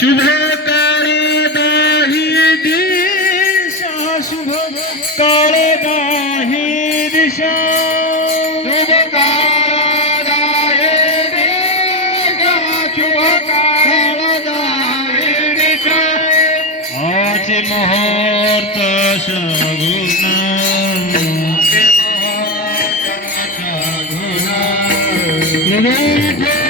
শুভা করে দাহি দিশা শুভ করে দাহি দিশা মহর্ত সগুনা মহর্ত সগুনা